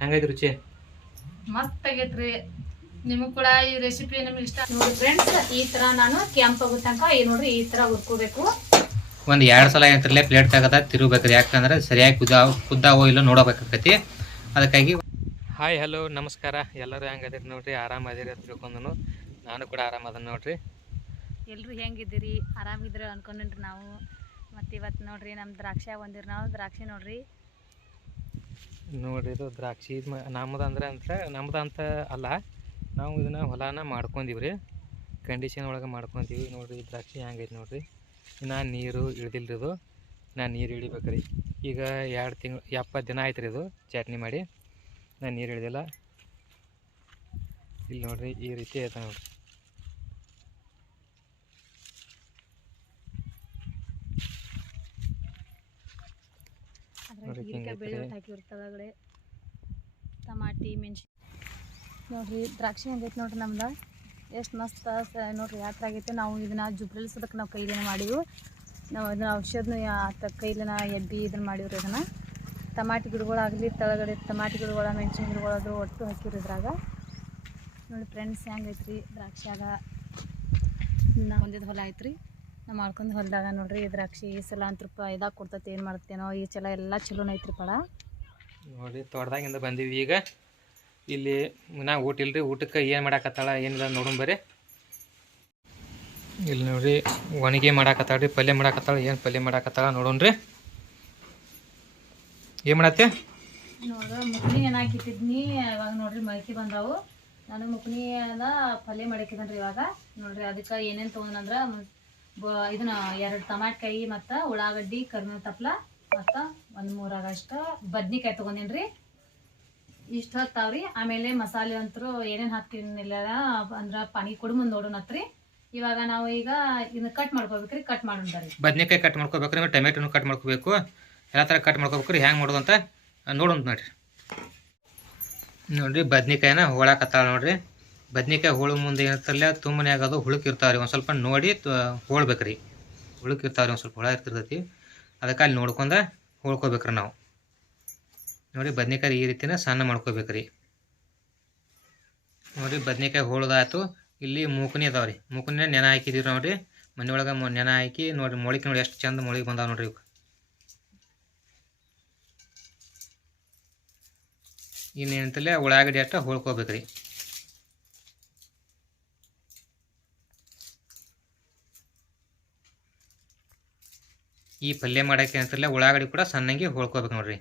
ಹೆಂಗೈತಿ ರುಚಿ? ಮಸ್ತ್ ಆಗೈತ್ರಿ. ನಿಮಗ್ ಕೂಡ ಈ ರೆಸಿಪಿ ನಿಮ್ಗೆ ಇಷ್ಟ ನೋಡಿ ಫ್ರೆಂಡ್ಸ್ ಈ ತರ ನಾನು ಕೆಂಪ್ ಆಗೋ ತನಕ ಈ ನೋಡ್ರಿ ಈ ತರ ಹುರ್ಕೋಬೇಕು. ಒಂದು ಎರಡು ಸಲ ಏನಂತಾರಲ್ಲ ಪ್ಲೇಟ್ ತಗದ ತಿರುಗಬೇಕ್ರಿ. ಯಾಕಂದ್ರೆ ಸರಿಯಾಗಿ ಕುದ್ದ ಕುದ್ದಾವೋ ಇಲ್ಲ ನೋಡಬೇಕಾಕತಿ. ಅದಕ್ಕಾಗಿ ಹಾಯ್ ಹಲೋ ನಮಸ್ಕಾರ. ಎಲ್ಲರೂ ಹೆಂಗದಿರಿ ನೋಡ್ರಿ? ಆರಾಮದಿರಿ ಅಂತ ತಿಳ್ಕೊಂಡು ನಾನು ಕೂಡ ಆರಾಮದ ನೋಡ್ರಿ. ಎಲ್ರು ಹೆಂಗಿದ್ದೀರಿ? ಆರಾಮಿದ್ರೆ ಅನ್ಕೊಂಡ್ರಿ ನಾವು. ಮತ್ತೆ ಇವತ್ತು ನೋಡ್ರಿ ನಮ್ಮ ದ್ರಾಕ್ಷಿ ಬಂದಿರಿ ನಾವು ದ್ರಾಕ್ಷಿ ನೋಡ್ರಿ. ನೋಡ್ರಿ ಇದು ದ್ರಾಕ್ಷಿ ನಮ್ಮದು ಅಂದ್ರೆ ಅಂತ, ನಮ್ದು ಅಂತ ಅಲ್ಲ. ನಾವು ಇದನ್ನ ಹೊಲನ ಮಾಡ್ಕೊಂಡೀವಿ ರೀ ಕಂಡೀಷನ್ ಒಳಗೆ ಮಾಡ್ಕೊಂತೀವಿ. ನೋಡಿರಿ ದ್ರಾಕ್ಷಿ ಹೆಂಗೈತೆ ನೋಡಿರಿ. ಇನ್ನು ನೀರು ಇಳಿದಿಲ್ರಿ ಇದು ನಾನು ನೀರು ಇಳಿಬೇಕ್ರಿ. ಈಗ ಎರಡು ತಿಂಗಳು ಎಪ್ಪತ್ತು ದಿನ ಆಯ್ತು ರೀ ಇದು ಚಟ್ನಿ ಮಾಡಿ. ನಾನು ನೀರು ಇಳಿದಿಲ್ಲ. ಇಲ್ಲಿ ನೋಡಿರಿ ಈ ರೀತಿ ಐತೆ ನೋಡ್ರಿ. ಹಾಕಿವ್ರಿ ತಳಗಡೆ ಟಮಾಟಿ ಮೆಣಸಿನ ನೋಡ್ರಿ ದ್ರಾಕ್ಷಿ ಹೆಂಗೈತೆ ನೋಡ್ರಿ ನಮ್ದು. ಎಷ್ಟು ಮಸ್ತ್ ನೋಡ್ರಿ ಯಾತ್ರ ಆಗೈತೆ. ನಾವು ಇದನ್ನ ಜುಬ್ರಲ್ಸೋದಕ್ಕೆ ನಾವು ಕೈಲಿನ ಮಾಡಿವು. ನಾವು ಇದನ್ನ ಔಷಧನ ಆತ ಕೈಲಿನ ಎಬ್ಬಿ ಇದನ್ನ ಮಾಡಿವ್ರಿ ಇದನ್ನ. ಟಮಾಟಿ ಗಿಡಗಳಾಗಲಿ ತಳಗಡೆ ಟಮಾಟಿ ಗಿಡಗಳ ಮೆಣಸಿನ ಗಿಡಗಳಾದ್ರು ಒಟ್ಟು ಹಾಕಿವ್ರಿ ಇದ್ರಾಗ. ನೋಡಿ ಫ್ರೆಂಡ್ಸ್ ಹೆಂಗೈತ್ರಿ ದ್ರಾಕ್ಷಿಯಾಗ? ಹೊಲ ಐತ್ರಿ. ನಾವು ಮಾಡ್ಕೊಂಡು ಹೊಲದಾಗ ನೋಡ್ರಿ ಈ ದ್ರಾಕ್ಷಿ ಈ ಸಲ ಅಂತ ರೂಪಾಯಿ ಇದಾಗ ಕೊಡ್ತೈತಿ ಏನು ಮಾಡ್ತೇನೋ ಈ ಸಲ ಎಲ್ಲ ಚಲೋನ ಐತ್ರಿ ಪಡ ನೋಡಿ ತೋಟದಾಗಿಂದ ಬಂದೀವಿ ಈಗ. ಇಲ್ಲಿ ನಾ ಊಟ ಇಲ್ರಿ ಊಟಕ್ಕೆ ಏನು ಮಾಡಾಕತ್ತಾಳ ಏನಿಲ್ಲ ನೋಡೋಣ ಬರ್ರಿ. ಇಲ್ಲಿ ನೋಡ್ರಿ ಒಣಗಿ ಮಾಡಾಕತ್ತಾಳ ರೀ ಪಲ್ಯ ಮಾಡಾಕತ್ತಾಳ ಏನು ಪಲ್ಯ ಮಾಡಾಕತ್ತಾಳ ರೀ. ಏನು ಮಾಡತ್ತೆ? ನೋಡ್ರಿ ಮುಕ್ನಿ ಏನು ಹಾಕಿಟ್ಟಿದ್ನಿ ಇವಾಗ ನೋಡ್ರಿ ಮಳಕಿ ಬಂದಾವು. ನಾನು ಮುಕ್ನಿ ಅದ ಪಲ್ಯ ಮಾಡಾಕಿದನ್ರಿ ಇವಾಗ. ನೋಡ್ರಿ ಅದಕ್ಕೆ ಏನೇನು ತೊಗೊಂಡ್ರಂದ್ರೆ ಬ ಇದನ್ನ ಎರಡು ಟಮಾಟ್ಕಾಯಿ ಮತ್ತು ಉಳ್ಳಾಗಡ್ಡಿ ಕರಿಬೇವು ತಪ್ಲ ಮತ್ತು ಒಂದು ಮೂರಾಗಷ್ಟ ಬದ್ನಿಕಾಯಿ ತೊಗೊಂಡೇನ್ರಿ ಇಷ್ಟು ಹೊತ್ತಾವ್ರಿ ಆಮೇಲೆ ಮಸಾಲೆ ಅಂತೂ ಏನೇನು ಹಾಕ್ತೀನಿಲ್ಲ ಅಂದ್ರೆ ಪಾನಿ ಕೊಡು ನೋಡೋಣತ್ರಿ ಇವಾಗ ನಾವು ಈಗ ಇದನ್ನ ಕಟ್ ಮಾಡ್ಕೋಬೇಕ್ರಿ ಕಟ್ ಮಾಡೋಣ ರೀ ಬದ್ನೆಕಾಯಿ ಕಟ್ ಮಾಡ್ಕೋಬೇಕ್ರಿ ಆಮೇಲೆ ಟೊಮೆಟೊನು ಕಟ್ ಮಾಡ್ಕೋಬೇಕು. ಎಲ್ಲ ಥರ ಕಟ್ ಮಾಡ್ಕೋಬೇಕ್ರಿ ಹೆಂಗ್ ಮಾಡೋದು ಅಂತ ನೋಡೋಣ ನೋಡ್ರಿ. ನೋಡ್ರಿ ಬದ್ನಿಕಾಯಿನ ಹೋಳಾಕತ್ತಾಳ ನೋಡ್ರಿ. ಬದ್ನಿಕಾಯಿ ಹೋಳು ಮುಂದೆ ಏನಂತಾರಲ್ಲ ತುಂಬನೇ ಆಗೋದು ಹುಳುಕ್ ರೀ ಒಂದು ಸ್ವಲ್ಪ ನೋಡಿ ಹೋಳ್ಬೇಕ್ರಿ. ಹುಳುಕ್ ರೀ ಒಂದು ಸ್ವಲ್ಪ ಹುಳ ಇರ್ತಿರ್ತೈತಿ. ಅದಕ್ಕೆ ಅಲ್ಲಿ ನೋಡ್ಕೊಂಡು ಹೋಳ್ಕೊಬೇಕ್ರಿ ನಾವು. ನೋಡಿ ಬದ್ನಿಕಾಯಿ ಈ ರೀತಿನ ಸಣ್ಣ ಮಾಡ್ಕೋಬೇಕ್ರಿ. ನೋಡಿ ಬದ್ನಿಕಾಯಿ ಹೋಳ್ದಾಯ್ತು. ಇಲ್ಲಿ ಮೂಕನಿ ರೀ ಮೂಕನಿನ ನೆನೆ ಹಾಕಿದೀವಿ ನೋಡಿರಿ. ಮನೆಯೊಳಗೆ ನೆನ ಹಾಕಿ ನೋಡಿ ಮೊಳಕೆ ನೋಡಿ ಎಷ್ಟು ಚಂದ ಮೊಳಗೆ ಬಂದಾವ ನೋಡ್ರಿ ಇವ್ಕೆ. ಇನ್ನೇನಂತಲೇ ಉಳ್ಳಾಗಡ್ಡಿ ಅಷ್ಟ ಹೋಳ್ಕೋಬೇಕ್ರಿ. ಈ ಪಲ್ಯ ಮಾಡಕ್ಕೆ ಅಂತಲ್ಲ ಉಳ್ಳಾಗಡ್ಡಿ ಕೂಡ ಸಣ್ಣಗೆ ಹೋಳ್ಕೋಬೇಕು ನೋಡ್ರಿ.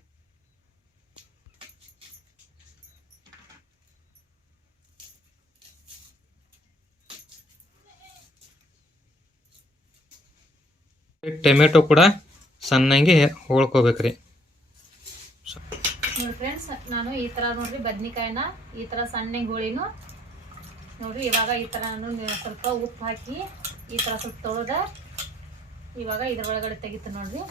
ಟೊಮೆಟೊ ಕೂಡ ಸಣ್ಣಂಗೆ ಹೋಳ್ಕೋಬೇಕ್ರಿ. ನೋಡಿ ಫ್ರೆಂಡ್ಸ್ ನಾನು ಈ ತರ ನೋಡ್ರಿ ಬದ್ನಿಕಾಯಿನ, ಈ ತರ ಸಣ್ಣಗೆ ಹೋಳಿನು. ನೋಡ್ರಿ, ಇವಾಗ ಈ ತರ ಸ್ವಲ್ಪ ಉಪ್ಪು ಹಾಕಿ ಈ ತರ ಸ್ವಲ್ಪ ತೊಳೆದ ಇವಾಗ ಇದ್ರೊಳಗಡೆ ತೆಗಿತು ನೋಡ್ರಿ.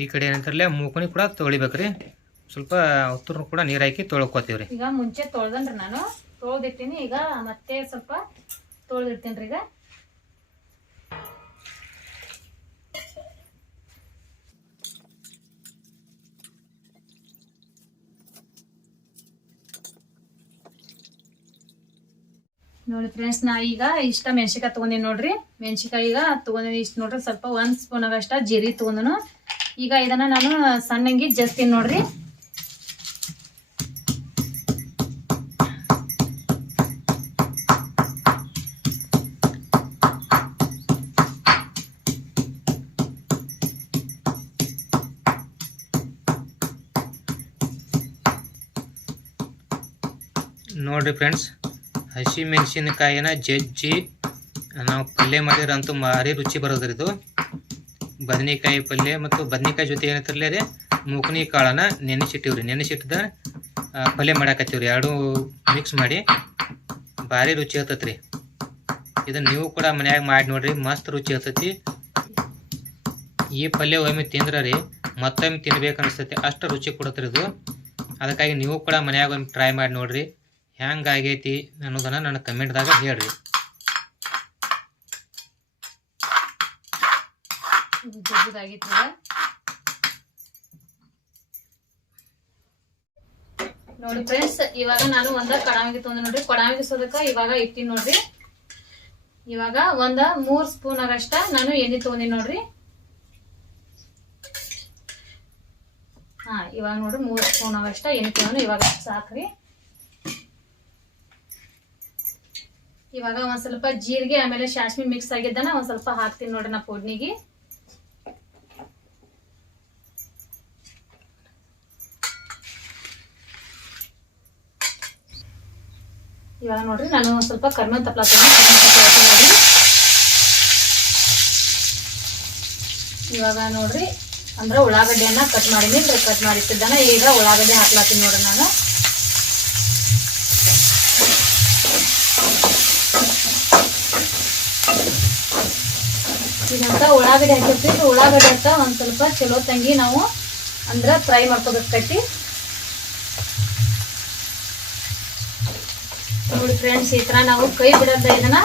ಈ ಕಡೆ ಏನಂತಾರಲ್ಲ ಮೂಕಣಿ ಕೂಡ ತೊಳಿಬೇಕ್ರಿ. ಸ್ವಲ್ಪ ಉತ್ತರ ಕೂಡ ನೀರು ಹಾಕಿ ತೊಳ್ಕೊತೀವ್ರಿ. ಈಗ ಮುಂಚೆ ತೊಳ್ದನ್ರಿ ನಾನು. ತೊಳ್ದಿಟ್ಟಿನಿ. ಈಗ ಮತ್ತೆ ಸ್ವಲ್ಪ ತೊಳ್ದಿರ್ತೀನಿ ಈಗ. ನೋಡಿ ಫ್ರೆಂಡ್ಸ್, ನಾ ಈಗ ಇಷ್ಟ ಮೆಣಸಿಕಾಯಿ ತೊಗೊಂಡಿನಿ ನೋಡ್ರಿ. ಮೆಣಸಿಕಾಯಿ ಈಗ ತೊಗೊಂಡಿನಿ. ಇಷ್ಟು ನೋಡ್ರಿ ಸ್ವಲ್ಪ ಒಂದು ಸ್ಪೂನ್ ಆಗಷ್ಟ ಜೀರಿ ತೊಗೊಂಡನು. ಈಗ ಇದನ್ನ ನಾನು ಸಣ್ಣಂಗಿ ಜಸ್ತೀನಿ ನೋಡ್ರಿ. ನೋಡ್ರಿ ಫ್ರೆಂಡ್ಸ್ ಹಸಿ ಮೆಣಸಿನಕಾಯಿನ ಜಜ್ಜಿ, ನಾವು ಪಲ್ಯ ಮಾಡಿದ್ರಂತೂ ಭಾರಿ ರುಚಿ ಬರೋದ್ರಿ ಇದು. ಬದನೆಕಾಯಿ ಪಲ್ಯ ಮತ್ತು ಬದನೆಕಾಯಿ ಜೊತೆ ಏನಂತಿರಲಿ ರೀ, ಮೂಕನಿ ಕಾಳನ್ನು ನೆನೆಸಿಟ್ಟಿವ್ರಿ, ನೆನೆಸಿಟ್ಟಿದ ಪಲ್ಯ ಮಾಡಾಕತ್ತೀವ್ರಿ. ಎರಡು ಮಿಕ್ಸ್ ಮಾಡಿ ಭಾರಿ ರುಚಿ ಇರ್ತೈತಿ ರೀ ಇದನ್ನು ನೀವು ಕೂಡ ಮನ್ಯಾಗ ಮಾಡಿ ನೋಡ್ರಿ, ಮಸ್ತ್ ರುಚಿ ಇರ್ತೈತಿ. ಈ ಪಲ್ಯ ಒಮ್ಮೆ ತಿಂದ್ರೆ ರೀ, ಮತ್ತೊಮ್ಮೆ ತಿನ್ಬೇಕು ಅನಿಸ್ತೈತಿ, ಅಷ್ಟು ರುಚಿ ಕೊಡತ್ರಿ ಇದು. ಅದಕ್ಕಾಗಿ ನೀವು ಕೂಡ ಮನ್ಯಾಗ ಒಮ್ಮೆ ಟ್ರೈ ಮಾಡಿ ನೋಡ್ರಿ. ಹೆಂಗೆ ಆಗೈತಿ ಅನ್ನೋದನ್ನು ನನ್ನ ಕಮೆಂಟ್ದಾಗ ಹೇಳ್ರಿ. ನೋಡಿ ಫ್ರೆಂಡ್ಸ್ ಇವಾಗ ನಾನು ಒಂದ ಕಡಾವಿಗೆ ತಂದು ನೋಡ್ರಿ. ಕಡಾವಿಗೆ ಸೋದಕ್ಕ ಇವಾಗ ಇಟ್ಟಿನಿ ನೋಡ್ರಿ. ಇವಾಗ ಒಂದ ಮೂರ್ ಸ್ಪೂನ್ ಆಗಷ್ಟ ನಾನು ಎಣ್ಣೆ ತಗೊಂಡಿನಿ ನೋಡ್ರಿ. ಹಾ, ಇವಾಗ ನೋಡ್ರಿ ಮೂರ್ ಸ್ಪೂನ್ ಆಗಷ್ಟ ಎಣ್ಣೆ ತಗೊಂಡು ಇವಾಗ ಸಾಕ್ರಿ. ಇವಾಗ ಒಂದ್ ಸ್ವಲ್ಪ ಜೀರಿಗೆ, ಆಮೇಲೆ ಶಾಶ್ಮಿ ಮಿಕ್ಸ್ ಆಗಿದ್ದಾನ ಒಂದ್ ಸ್ವಲ್ಪ ಹಾಕ್ತೀನಿ ನೋಡ್ರಿ ನಾ ಫೋಡ್ನಿಗೆ ಇವಾಗ ನೋಡ್ರಿ ನಾನು ಒಂದ್ ಸ್ವಲ್ಪ ಕರ್ಮ ತಪ್ಪಲ ಇವಾಗ ನೋಡ್ರಿ ಅಂದ್ರೆ ಉಳ್ಳಾಗಡ್ಡೆಯನ್ನ ಕಟ್ ಮಾಡಿದ್ದೀನಿ ಕಟ್ ಮಾಡಿಟ್ಟಿದ್ದಾನ ಈಗ ಉಳ್ಳಾಗಡ್ಡೆ ಹಾಕ್ಲಾತೀನಿ ನೋಡ್ರಿ ನಾನು. ಇದಂತ ಉಳ್ಳಾಗಡ್ಡಿ ಹಾಕಿರ್ತೀವಿ. ಉಳ್ಳಾಗಡ್ಡೆ ಅಂತ ಒಂದು ಸ್ವಲ್ಪ ಚಲೋ ತಂಗಿ ನಾವು ಅಂದ್ರೆ ಫ್ರೈ ಮಾಡ್ಕೋಬೇಕು ಕಟ್ಟಿ ನೋಡಿ ಫ್ರೆಂಡ್ಸ್, ಈ ತರ ನಾವು ಕೈ ಬಿಡದ ಇದನ್ನ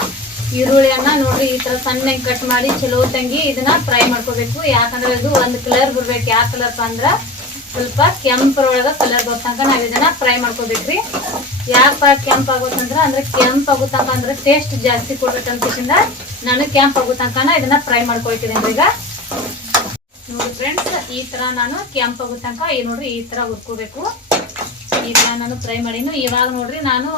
ಈರುಳ್ಳಿಯನ್ನ ನೋಡ್ರಿ, ಈ ತರ ಸಣ್ಣಗೆ ಕಟ್ ಮಾಡಿ ಚಲೋ ತಂಗಿ ಇದನ್ನ ಫ್ರೈ ಮಾಡ್ಕೋಬೇಕು. ಯಾಕಂದ್ರೆ ಇದು ಒಂದು ಕಲರ್ ಬಿಡ್ಬೇಕು. ಯಾವ ಕಲರ್ ಅಂದ್ರ ಸ್ವಲ್ಪ ಕೆಂಪರೊಳಗ ಕಲರ್ ಬರ್ತಂಕ ನಾವ್ ಇದನ್ನ ಫ್ರೈ ಮಾಡ್ಕೋಬೇಕ್ರಿ. ಯಾಕಪ್ಪ ಕೆಂಪ್ ಆಗುತ್ತಂದ್ರ ಅಂದ್ರೆ ಕೆಂಪ್ ಆಗುತ್ತಂಕ ಅಂದ್ರೆ ಟೇಸ್ಟ್ ಜಾಸ್ತಿ ಕೊಡ್ಬೇಕಂತ ನಾನು ಕ್ಯಾಂಪ್ ಆಗೋ ತನಕನ ಇದನ್ನ ಫ್ರೈ ಮಾಡ್ಕೊಳ್ತೀನಿ ಈಗ. ನೋಡಿ ಫ್ರೆಂಡ್ಸ್ ಈ ತರ ನಾನು ಕೆಂಪ್ ತನಕ ಈ ನೋಡ್ರಿ ಈ ತರ ಹುರ್ಕೋಬೇಕು. ಈ ತರ ನಾನು ಫ್ರೈ ಮಾಡೀನಿ. ಇವಾಗ ನೋಡ್ರಿ ನಾನು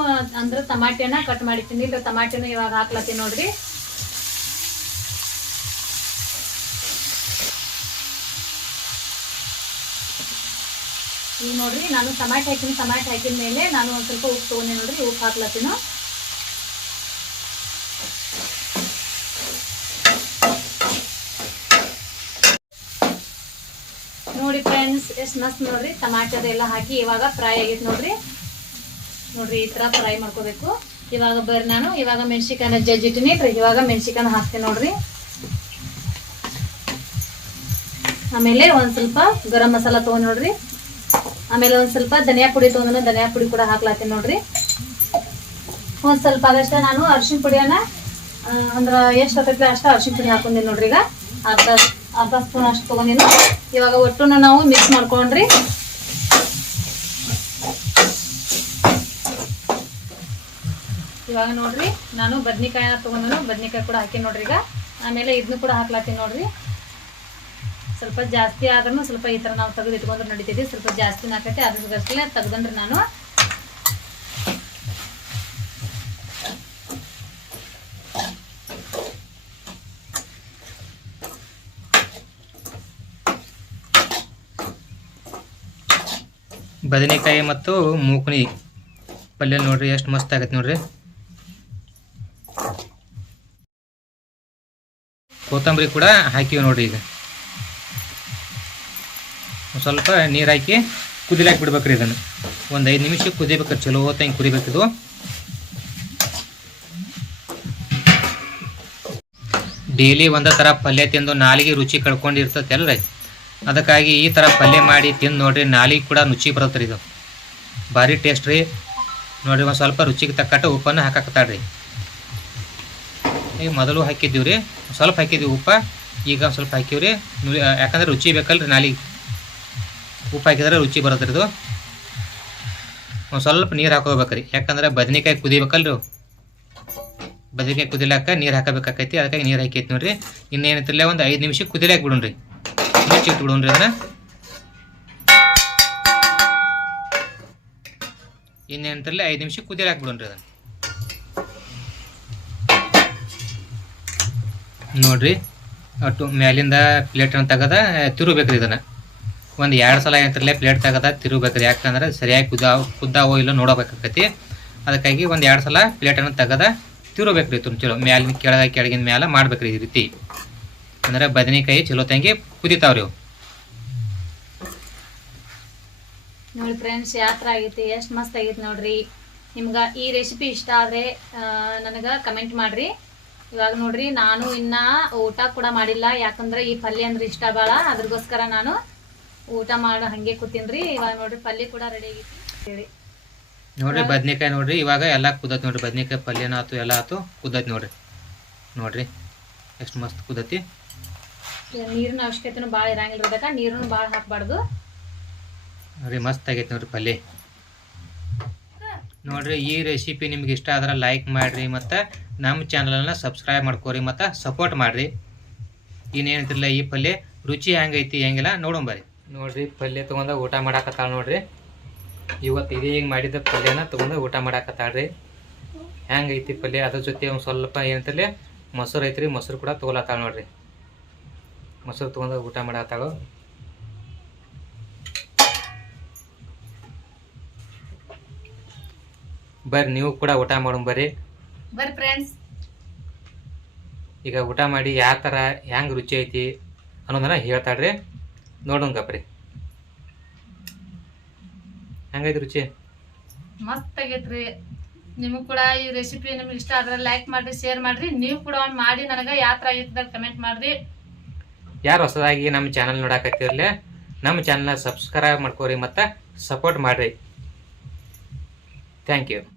ಅಂದ್ರೆ ಟಮಾಟೆನ ಕಟ್ ಮಾಡಿತೀನಿ ಇಲ್ಲ ಟಮಾಟೆನ ಇವಾಗ ಹಾಕ್ಲತ್ತೀನಿ ನೋಡ್ರಿ. ಈಗ ನೋಡ್ರಿ ನಾನು ಟಮಾಟೆ ಹಾಕಿನಿ ಟಮಾಟೆ ಹಾಕಿದ ಮೇಲೆ ನಾನು ಒಂದ್ ಸ್ವಲ್ಪ ಉಪ್ಪು ತಗೊಂಡೆ ನೋಡ್ರಿ, ಉಪ್ಪು ಹಾಕ್ಲತ್ತೀನು. ನೋಡಿ ಫ್ರೆಂಡ್ಸ್ ಎಷ್ಟು ಮಸ್ತ್ ನೋಡ್ರಿ. ಟಮಾಟದ ಎಲ್ಲ ಹಾಕಿ ಇವಾಗ ಫ್ರೈ ಆಗೈತೆ ನೋಡ್ರಿ. ನೋಡ್ರಿ, ಈ ತರ ಫ್ರೈ ಮಾಡ್ಕೋಬೇಕು. ಇವಾಗ ಬರ್ರಿ ನಾನು. ಇವಾಗ ಮೆಣಸಿಕಾನ ಜಜ್ಜಿಟ್ಟಿನಿ ಇವಾಗ ಮೆಣಸಿಕಾನ ಹಾಕ್ತೀನಿ ನೋಡ್ರಿ. ಆಮೇಲೆ ಒಂದ್ ಸ್ವಲ್ಪ ಗರಂ ಮಸಾಲ ತಗೊಂಡ್ ನೋಡ್ರಿ. ಆಮೇಲೆ ಒಂದ್ ಸ್ವಲ್ಪ ಧನಿಯಾ ಪುಡಿ ತಗೊಂಡ್ರೆ ಧನಿಯಾ ಪುಡಿ ಕೂಡ ಹಾಕ್ಲಾತೀನಿ ನೋಡ್ರಿ. ಒಂದ್ ಸ್ವಲ್ಪ ಆದಷ್ಟೇ ನಾನು ಅರ್ಶಿಣ ಪುಡಿಯನ್ನ ಅಂದ್ರೆ ಎಷ್ಟು ಹಾಕೈತಿ ಅಷ್ಟ ಅರ್ಶಿಣ ಪುಡಿ ಹಾಕೊಂಡಿನಿ ನೋಡ್ರಿ ಈಗ. ಅರ್ಧ ಅರ್ಧ ಸ್ಪೂನ್ ಅಷ್ಟು ತಗೊಂಡಿನ. ಇವಾಗ ಒಟ್ಟುನ ನಾವು ಮಿಕ್ಸ್ ಮಾಡ್ಕೊಂಡ್ರಿ. ಇವಾಗ ನೋಡ್ರಿ, ನಾನು ಬದ್ನಿಕಾಯಿನ ತಗೊಂಡು ಬದ್ನಿಕಾಯಿ ಕೂಡ ಹಾಕಿ ನೋಡ್ರಿ ಈಗ. ಆಮೇಲೆ ಇದನ್ನು ಕೂಡ ಹಾಕ್ಲಾತೀನಿ ನೋಡ್ರಿ. ಸ್ವಲ್ಪ ಜಾಸ್ತಿ ಆದ್ರೂ ಸ್ವಲ್ಪ ಈ ತರ ನಾವು ತೆಗೆದು ಇಟ್ಕೊಂಡ್ರೆ ಸ್ವಲ್ಪ ಜಾಸ್ತಿ ಹಾಕೈತಿ ಅದ್ರಗಷ್ಟೇ ತೆಗೆದ್ರೆ ನಾನು. ಬದನೆಕಾಯಿ ಮತ್ತು ಮೂಕುನಿ. ಪಲ್ಯ ನೋಡ್ರಿ, ಎಷ್ಟು ಮಸ್ತ್ ಆಗತ್ತೆ ನೋಡ್ರಿ. ಕೊತ್ತಂಬರಿ ಕೂಡ ಹಾಕಿವಿ ನೋಡ್ರಿ ಈಗ. ಸ್ವಲ್ಪ ನೀರು ಹಾಕಿ ಕುದಿಲಾಕ್ ಬಿಡ್ಬೇಕ್ರಿ ಇದನ್ನು. ಒಂದು ಐದು ನಿಮಿಷ ಕುದಿಬೇಕು ಚಲೋ ಹೊತ್ತಂಗೆ ಕುದಿಬೇಕಿದು ಡೈಲಿ ಒಂದೇ ಥರ ಪಲ್ಯ ತಿಂದು ನಾಲಿಗೆ ರುಚಿ ಕಳ್ಕೊಂಡಿರ್ತೈತೆ ಅಲ್ರಿ ಅದಕ್ಕಾಗಿ ಈ ಥರ ಪಲ್ಯ ಮಾಡಿ ತಿಂದು ನೋಡ್ರಿ ನಾಲಿಗೆ ಕೂಡ ರುಚಿ ಬರುತ್ತೆ ಇದು. ಭಾರಿ ಟೇಸ್ಟ್ ರೀ. ನೋಡಿರಿ, ಒಂದು ಸ್ವಲ್ಪ ರುಚಿಗೆ ತಕ್ಕಟ್ಟು ಉಪ್ಪನ್ನು ಹಾಕಾಕತ್ತಾಡ್ರಿ ಈಗ ಮೊದಲು ಹಾಕಿದ್ದೀವಿ ರೀ. ಸ್ವಲ್ಪ ಹಾಕಿದ್ದೀವಿ ಉಪ್ಪು. ಈಗ ಒಂದು ಸ್ವಲ್ಪ ಹಾಕಿವ್ರಿ ಯಾಕಂದ್ರೆ ರುಚಿ ಬೇಕಲ್ರಿ ನಾಲಿಗೆ ಉಪ್ಪು ಹಾಕಿದ್ರೆ ರುಚಿ ಬರುತ್ತೆ ಇದು. ಒಂದು ಸ್ವಲ್ಪ ನೀರು ಹಾಕೋಬೇಕ್ರಿ ಯಾಕಂದ್ರೆ ಬದನೆಕಾಯಿ ಕುದಿಬೇಕಲ್ರಿ ಬದನೆಕಾಯಿ ಕುದಿಲಾಕ ನೀರು ಹಾಕಬೇಕಾಕೈತಿ. ಅದಕ್ಕಾಗಿ ನೀರು ಹಾಕೈತಿ ನೋಡ್ರಿ. ಇನ್ನೇನೈತಿಲ್ಲ ಒಂದು ಐದು ನಿಮಿಷ ಕುದಿಲಾಕ ಬಿಡೋಣ್ರಿ. ಮುಚ್ಚಿಟ್ಟು ತುಡೋನ್ರಿ ಅದನ್ನ. ಇನ್ನೇನಂತಿರಲಿ ಐದು ನಿಮಿಷ ಕುದಿಯಲಾಕ್ ಬಿಡೋಣ್ರಿ ಅದನ್ನ. ನೋಡ್ರಿ, ಅಟ್ಟು ಮ್ಯಾಲಿಂದ ಪ್ಲೇಟನ್ನು ತೆಗದ ತಿರುಬೇಕ್ರಿ ಇದನ್ನು. ಒಂದು ಎರಡು ಸಲ ಏನಂತಿರಲ್ಲ ಪ್ಲೇಟ್ ತೆಗದ ತಿರುಬೇಕ್ರಿ ಯಾಕಂದ್ರೆ ಸರಿಯಾಗಿ ಕುದ, ಕುದ್ದಾವೋ ಇಲ್ಲೋ ನೋಡಬೇಕಾಕತಿ ಅದಕ್ಕಾಗಿ ಒಂದು ಎರಡು ಸಲ ಪ್ಲೇಟನ್ನು ತೆಗದ ತಿರುಬೇಕ್ರಿ ಚಲೋ. ಮ್ಯಾಲಿನ ಕೆಳಗ ಕೆಳಗಿನ ಮೇಲೆ ಮಾಡ್ಬೇಕ್ರಿ ಈ ರೀತಿ. ಅಂದ್ರೆ ಬದನೆಕಾಯಿ ಚಲೋ ತಂಗಿ ಕುದಿತಾವ್ರಿ ರೀ ನೋಡಿ ಫ್ರೆಂಡ್ಸ್ ಯಾತ್ರ ಆಗೈತಿ ಎಷ್ಟು ಮಸ್ತ್ ಆಗೈತಿ ನೋಡ್ರಿ. ನಿಮ್ಗೆ ಈ ರೆಸಿಪಿ ಇಷ್ಟ ಆದರೆ ನನಗೆ ಕಮೆಂಟ್ ಮಾಡಿರಿ. ಇವಾಗ ನೋಡ್ರಿ ನಾನು ಇನ್ನ ಊಟ ಕೂಡ ಮಾಡಿಲ್ಲ. ಯಾಕಂದ್ರೆ ಈ ಪಲ್ಯ ಅಂದ್ರೆ ಇಷ್ಟ ಭಾಳ ಅದ್ರಗೋಸ್ಕರ ನಾನು ಊಟ ಮಾಡೋ ಹಂಗೆ ಕೂತೀನ್ರಿ. ಇವಾಗ ನೋಡ್ರಿ ಪಲ್ಯ ಕೂಡ ರೆಡಿ ಆಗೈತಿ. ನೋಡ್ರಿ ಬದ್ನಿಕಾಯಿ ನೋಡ್ರಿ ಇವಾಗ ಎಲ್ಲ ಕುದತ್ ನೋಡ್ರಿ. ಬದ್ನಿಕಾಯಿ ಪಲ್ಯನ ಆತು ಎಲ್ಲ ಆತು ಕುದತ್ ನೋಡ್ರಿ. ನೋಡ್ರಿ ಎಷ್ಟು ಮಸ್ತ್ ಕುದತಿ. ನೀರಿನ ಅವಶ್ಯಕತೆನೂ ಭಾಳ ಇರಂಗಿಲ್ಲ ಅದಕ್ಕೆ. ನೀರನ್ನು ಭಾಳ ಹಾಕ್ಬಾರ್ದು. ನೋಡ್ರಿ ಮಸ್ತ್ ಆಗೈತೆ ನೋಡ್ರಿ ಪಲ್ಯ. ನೋಡ್ರಿ ಈ ರೆಸಿಪಿ ನಿಮ್ಗೆ ಇಷ್ಟ ಆದ್ರೆ ಲೈಕ್ ಮಾಡಿರಿ ಮತ್ತು ನಮ್ಮ ಚಾನಲನ್ನು ಸಬ್ಸ್ಕ್ರೈಬ್ ಮಾಡ್ಕೋರಿ ಮತ್ತು ಸಪೋರ್ಟ್ ಮಾಡಿರಿ. ಇನ್ನೇನಿದ್ರಲ್ಲ ಈ ಪಲ್ಯ ರುಚಿ ಹೆಂಗೈತಿ ಹೆಂಗಿಲ್ಲ ನೋಡೋಣ ಬರ್ರಿ. ನೋಡ್ರಿ ಪಲ್ಯ ತೊಗೊಂಡ ಊಟ ಮಾಡಾಕತ್ತಾಳ ನೋಡ್ರಿ. ಇವತ್ತು ಇದೇ ಹಿಂಗೆ ಮಾಡಿದ ಪಲ್ಯನ ತೊಗೊಂಡು ಊಟ ಮಾಡಾಕತ್ತಾಳ್ರಿ. ಹೆಂಗೈತಿ ಪಲ್ಯ? ಅದ್ರ ಜೊತೆ ಒಂದು ಸ್ವಲ್ಪ ಏನಂತಲ್ಲಿ ಮೊಸರು ಐತ್ರಿ ಮೊಸರು ಕೂಡ ತೊಗೊಳತ್ತಾಳ ನೋಡ್ರಿ. ಮೊಸರು ತೊಗೊಂಡು ಊಟ ಮಾಡತ್ತಾಳು. ಬರ್ರಿ ನೀವು ಕೂಡ ಊಟ ಮಾಡೋಣ ಬರ್ರಿ. ಬರ್ರಿ ಫ್ರೆಂಡ್ಸ್ ಈಗ ಊಟ ಮಾಡಿ ಯಾವ ಥರ ಹೆಂಗೆ ರುಚಿ ಐತಿ ಅನ್ನೋದನ್ನ ಹೇಳ್ತಾಳ್ರಿ. ನೋಡೋಣ ಕಪ್ರಿ ಹೆಂಗೈತಿ ರುಚಿ? ಮಸ್ತ್ ಆಗೈತ್ರಿ. ನಿಮಗೂ ಕೂಡ ಈ ರೆಸಿಪಿ ನಿಮ್ಗೆ ಇಷ್ಟ ಆದ್ರೆ ಲೈಕ್ ಮಾಡ್ರಿ ಶೇರ್ ಮಾಡ್ರಿ. ನೀವು ಕೂಡ ಒಂದು ಮಾಡಿ ನನಗೆ ಯಾವ ಥರ ಆಗಿರ್ತದ ಕಮೆಂಟ್ ಮಾಡ್ರಿ. ಯಾರು ಹೊಸದಾಗಿ ನಮ್ಮ ಚಾನಲ್ ನೋಡಕತ್ತಿರಲಿ ನಮ್ಮ ಚಾನಲ್ನ ಸಬ್ಸ್ಕ್ರೈಬ್ ಮಾಡ್ಕೋರಿ ಮತ್ತು ಸಪೋರ್ಟ್ ಮಾಡಿರಿ. Thank you